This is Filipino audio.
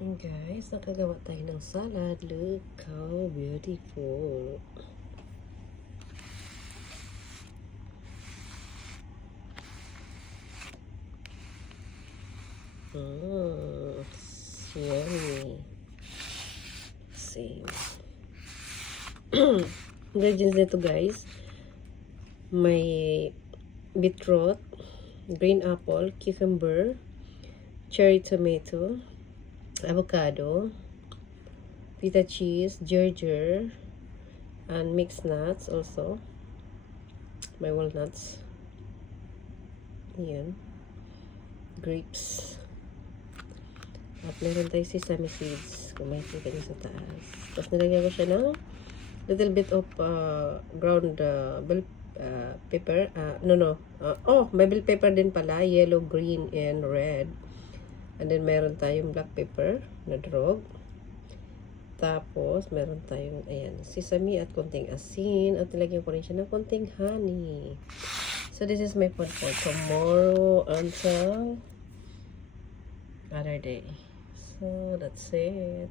And guys, nakagawa tayo ng salad. Look how beautiful. Yummy. Same. Ingredients nito guys. May beetroot, green apple, cucumber, cherry tomato, avocado, pita cheese, ginger, and mixed nuts also. May walnuts. Yan. Grapes. At meron tayo sesame seeds. Kung makikita nyo sa taas. Tapos nilagyan ko siya ng little bit of ground bell pepper. May bell pepper din pala. Yellow, green, and red. And then meron tayong black pepper na drog. Tapos meron tayong ayan, sesame at konting asin. At nilagyan ko rin siya ng konting honey. So this is my food for tomorrow until other day. So that's it.